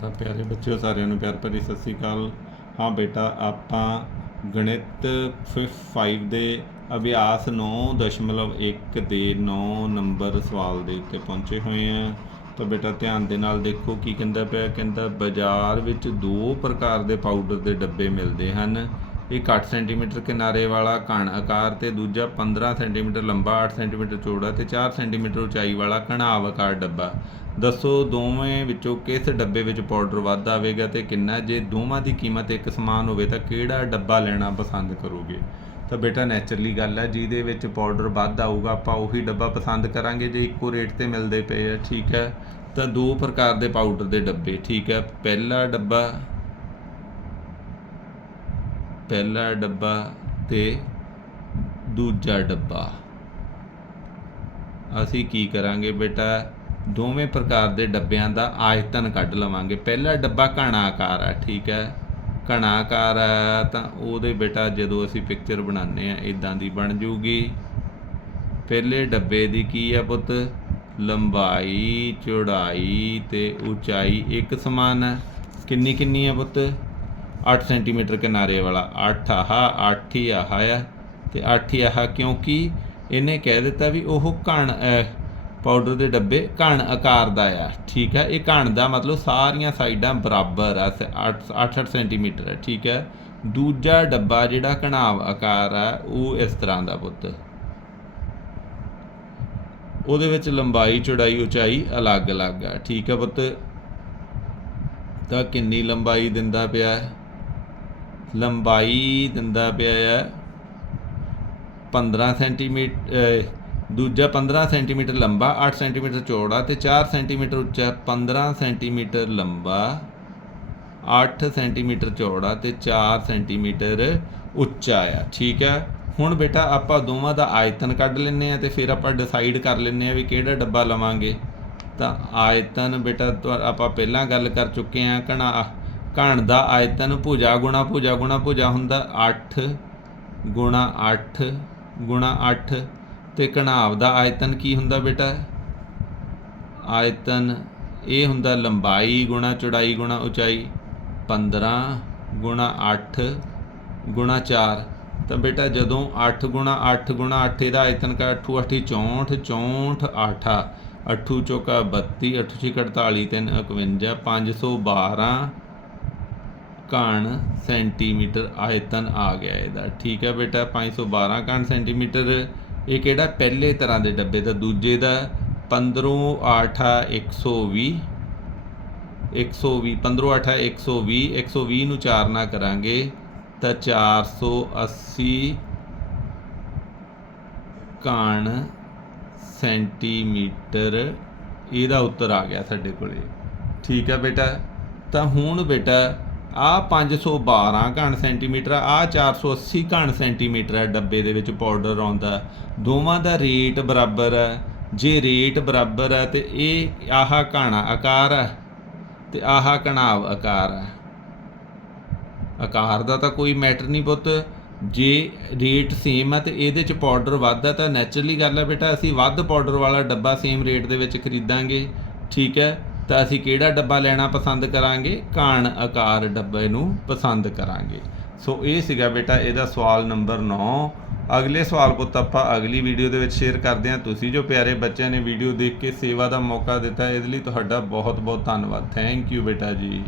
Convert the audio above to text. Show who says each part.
Speaker 1: ਤਾਂ ਪਿਆਰੇ ਬੱਚਿਓ, ਸਾਰਿਆਂ ਨੂੰ ਪਿਆਰ ਭਰੀ ਸਤਿ ਸ੍ਰੀ ਅਕਾਲ। ਹਾਂ ਬੇਟਾ, ਆਪਾਂ ਗਣਿਤ 5 ਦੇ ਅਭਿਆਸ 9.1 ਦੇ 9 ਨੰਬਰ ਸਵਾਲ ਦੇ ਉੱਤੇ ਪਹੁੰਚੇ ਹੋਏ ਆ। ਤਾਂ ਬੇਟਾ, ਧਿਆਨ ਦੇ ਨਾਲ ਦੇਖੋ ਕੀ ਕਹਿੰਦਾ ਪਿਆ। ਕਹਿੰਦਾ, ਬਾਜ਼ਾਰ ਵਿੱਚ ਦੋ ਪ੍ਰਕਾਰ ਦੇ ਪਾਊਡਰ ਦੇ ਡੱਬੇ ਮਿਲਦੇ ਹਨ। ਇੱਕ 8 ਸੈਂਟੀਮੀਟਰ ਕਿਨਾਰੇ ਵਾਲਾ ਘਣ ਆਕਾਰ ਤੇ ਦੂਜਾ 15 ਸੈਂਟੀਮੀਟਰ ਲੰਬਾ 8 ਸੈਂਟੀਮੀਟਰ ਚੌੜਾ ਤੇ 4 ਸੈਂਟੀਮੀਟਰ ਉਚਾਈ ਵਾਲਾ ਘਣਾਵ ਆਕਾਰ ਡੱਬਾ। ਦੱਸੋ ਦੋਵੇਂ ਵਿੱਚੋਂ ਕਿਸ ਡੱਬੇ ਵਿੱਚ ਪਾਊਡਰ ਵੱਧ ਆਵੇਗਾ ਤੇ ਕਿੰਨਾ? ਜੇ ਦੋਵਾਂ ਦੀ ਕੀਮਤ ਇੱਕ ਸਮਾਨ ਹੋਵੇ ਤਾਂ ਕਿਹੜਾ ਡੱਬਾ ਲੈਣਾ ਪਸੰਦ ਕਰੋਗੇ? ਤਾਂ ਬੇਟਾ ਨੈਚੁਰਲੀ ਗੱਲ ਹੈ, ਜਿਹਦੇ ਵਿੱਚ ਪਾਊਡਰ ਵੱਧ ਆਊਗਾ, ਆਪਾਂ ਉਹੀ ਡੱਬਾ ਪਸੰਦ ਕਰਾਂਗੇ ਜੇ ਇੱਕੋ ਰੇਟ ਤੇ ਮਿਲਦੇ ਪਏ ਆ, ਠੀਕ ਹੈ? ਤਾਂ ਦੋ ਪ੍ਰਕਾਰ ਦੇ ਪਾਊਡਰ ਦੇ ਡੱਬੇ, ਠੀਕ ਹੈ? ਪਹਿਲਾ ਡੱਬਾ ਪਹਿਲਾ ਡੱਬਾ ਤੇ ਦੂਜਾ ਡੱਬਾ। ਅਸੀਂ ਕੀ ਕਰਾਂਗੇ ਬੇਟਾ? ਦੋਵੇਂ ਪ੍ਰਕਾਰ ਦੇ ਡੱਬਿਆਂ ਦਾ ਆਯਤਨ ਕੱਢ ਲਵਾਂਗੇ। ਪਹਿਲਾ ਡੱਬਾ ਘਣਾ ਆਕਾਰ ਆ, ਠੀਕ ਹੈ? ਘਣਾ ਆਕਾਰ ਆ, ਤਾਂ ਉਹਦੇ ਬੇਟਾ ਜਦੋਂ ਅਸੀਂ ਪਿਕਚਰ ਬਣਾਉਂਦੇ ਆ ਇਦਾਂ ਦੀ ਬਣ ਜੂਗੀ। ਪਹਿਲੇ ਡੱਬੇ ਦੀ ਕੀ ਆ ਪੁੱਤ? ਲੰਬਾਈ, ਚੌੜਾਈ ਤੇ ਉਚਾਈ ਇੱਕ ਸਮਾਨ ਹੈ ਕਿੰਨੀ ਕਿੰਨੀ ਹੈ ਪੁੱਤ? 8 ਸੈਂਟੀਮੀਟਰ ਕਿਨਾਰੇ ਵਾਲਾ। 8 ਆਹਾ 8 ਹੀ ਆਹਾ ਆ। ਤੇ 8 ਹੀ ਆਹਾ ਕਿਉਂਕਿ ਇਹਨੇ ਕਹਿ ਦਿੱਤਾ ਵੀ ਉਹ ਘਣ ਪਾਊਡਰ ਦੇ ਡੱਬੇ ਘਣ ਆਕਾਰ ਦਾ ਆ। ਠੀਕ ਹੈ ਇਹ ਘਣ ਦਾ ਮਤਲਬ ਸਾਰੀਆਂ ਸਾਈਡਾਂ ਬਰਾਬਰ ਆ। 8 8 ਸੈਂਟੀਮੀਟਰ ਹੈ ਠੀਕ ਹੈ ਦੂਜਾ ਡੱਬਾ ਜਿਹੜਾ ਘਣਾਵ ਆਕਾਰ ਆ, ਉਹ ਇਸ ਤਰ੍ਹਾਂ ਦਾ ਪੁੱਤ। ਉਹਦੇ ਵਿੱਚ ਲੰਬਾਈ, ਚੌੜਾਈ, ਉਚਾਈ ਅਲੱਗ-ਅਲੱਗ ਆ। ਠੀਕ ਹੈ ਪੁੱਤ? ਤਾਂ ਕਿੰਨੀ ਲੰਬਾਈ ਦਿੰਦਾ ਪਿਆ? ਹੈ ਲੰਬਾਈ ਦਿੰਦਾ ਪਿਆ ਹੈ। 15 ਸੈਂਟੀਮੀਟਰ ਦੂਜਾ 15 ਸੈਂਟੀਮੀਟਰ ਲੰਬਾ 8 ਸੈਂਟੀਮੀਟਰ ਚੌੜਾ ਤੇ 4 ਸੈਂਟੀਮੀਟਰ ਉੱਚਾ 15 ਸੈਂਟੀਮੀਟਰ ਲੰਬਾ 8 ਸੈਂਟੀਮੀਟਰ ਚੌੜਾ ਤੇ 4 ਸੈਂਟੀਮੀਟਰ ਉੱਚਾ ਆ। ਠੀਕ ਹੈ? ਹੁਣ ਬੇਟਾ ਆਪਾਂ ਦੋਵਾਂ ਦਾ ਆਇਤਨ ਕੱਢ ਲੈਨੇ ਆ ਤੇ ਫਿਰ ਆਪਾਂ ਡਿਸਾਈਡ ਕਰ ਲੈਨੇ ਆ ਵੀ ਕਿਹੜਾ ਡੱਬਾ ਲਵਾਂਗੇ। ਤਾਂ ਆਇਤਨ ਬੇਟਾ ਤੁਹਾ- ਆਪਾਂ ਪਹਿਲਾਂ ਗੱਲ ਕਰ ਚੁੱਕੇ ਆ ਕਣਾ ਘਣ ਦਾ ਆਇਤਨ ਭੁਜਾ ਗੁਣਾ ਭੁਜਾ ਗੁਣਾ ਭੁਜਾ ਹੁੰਦਾ 8 ਗੁਣਾ 8 ਗੁਣਾ 8 ਤੇ ਘਣਾਵ ਦਾ ਆਇਤਨ ਕੀ ਹੁੰਦਾ ਬੇਟਾ? ਆਇਤਨ ਇਹ ਹੁੰਦਾ ਲੰਬਾਈ ਗੁਣਾ ਚੌੜਾਈ ਗੁਣਾ ਉਚਾਈ 15 ਗੁਣਾ 8 ਗੁਣਾ 4 ਤਾਂ ਬੇਟਾ ਜਦੋਂ 8 ਗੁਣਾ 8 ਗੁਣਾ 8 ਇਹਦਾ ਆਇਤਨ ਕਾ 8 8 64 64 8 8 ਚੌਕਾ 32 8 ਛੇ 48 3 51 512 ਘਣ ਸੈਂਟੀਮੀਟਰ ਆਯਤਨ ਆ ਗਿਆ ਇਹਦਾ। ਠੀਕ ਹੈ ਬੇਟਾ 512 ਘਣ ਸੈਂਟੀਮੀਟਰ, ਇਹ ਕਿਹੜਾ ਪਹਿਲੇ ਤਰ੍ਹਾਂ ਦੇ ਡੱਬੇ ਦਾ? ਦੂਜੇ ਦਾ 15 8 120 120 15 8 120 120 ਨੂੰ 4 ਨਾਲ ਕਰਾਂਗੇ ਤਾਂ 480 ਘਣ ਸੈਂਟੀਮੀਟਰ ਇਹਦਾ ਉੱਤਰ ਆ ਗਿਆ ਸਾਡੇ ਕੋਲੇ। ਠੀਕ ਹੈ ਬੇਟਾ, ਤਾਂ ਹੁਣ ਬੇਟਾ ਆ 512 ਘਣ ਸੈਂਟੀਮੀਟਰ, ਆ 480 ਘਣ ਸੈਂਟੀਮੀਟਰ ਹੈ ਡੱਬੇ ਦੇ ਵਿੱਚ ਪਾਊਡਰ ਆਉਂਦਾ ਦੋਵਾਂ ਦਾ ਰੇਟ ਬਰਾਬਰ ਹੈ। ਜੇ ਰੇਟ ਬਰਾਬਰ ਹੈ ਤੇ ਇਹ ਆਹਾ ਘਣਾ ਆਕਾਰ ਹੈ ਤੇ ਆਹਾ ਘਣਾਵ ਆਕਾਰ ਹੈ। ਆਕਾਰ ਦਾ ਤਾਂ ਕੋਈ ਮੈਟਰ ਨਹੀਂ ਪੁੱਤ। ਜੇ ਰੇਟ ਸੇਮ ਹੈ ਤੇ ਇਹਦੇ ਚ ਪਾਊਡਰ ਵੱਧ ਹੈ ਤਾਂ ਨੈਚੁਰਲੀ ਗੱਲ ਹੈ ਬੇਟਾ, ਅਸੀਂ ਵੱਧ ਪਾਊਡਰ ਵਾਲਾ ਡੱਬਾ ਸੇਮ ਰੇਟ ਦੇ ਵਿੱਚ ਖਰੀਦਾਂਗੇ। ਠੀਕ ਹੈ? ਤਾਂ ਅਸੀਂ ਕਿਹੜਾ ਡੱਬਾ ਲੈਣਾ ਪਸੰਦ ਕਰਾਂਗੇ? ਘਣ ਆਕਾਰ ਡੱਬੇ ਨੂੰ ਪਸੰਦ ਕਰਾਂਗੇ। ਸੋ ਇਹ ਸੀਗਾ ਬੇਟਾ ਇਹਦਾ ਸਵਾਲ ਨੰਬਰ 9 ਅਗਲੇ ਸਵਾਲ ਪੁੱਤ ਆਪਾਂ ਅਗਲੀ ਵੀਡੀਓ ਦੇ ਵਿੱਚ ਸ਼ੇਅਰ ਕਰਦੇ ਹਾਂ। ਤੁਸੀਂ ਜੋ ਪਿਆਰੇ ਬੱਚਿਆਂ ਨੇ ਵੀਡੀਓ ਦੇਖ ਕੇ ਸੇਵਾ ਦਾ ਮੌਕਾ ਦਿੱਤਾ, ਇਹਦੇ ਲਈ ਤੁਹਾਡਾ ਬਹੁਤ ਬਹੁਤ ਧੰਨਵਾਦ। ਥੈਂਕ ਯੂ ਬੇਟਾ ਜੀ।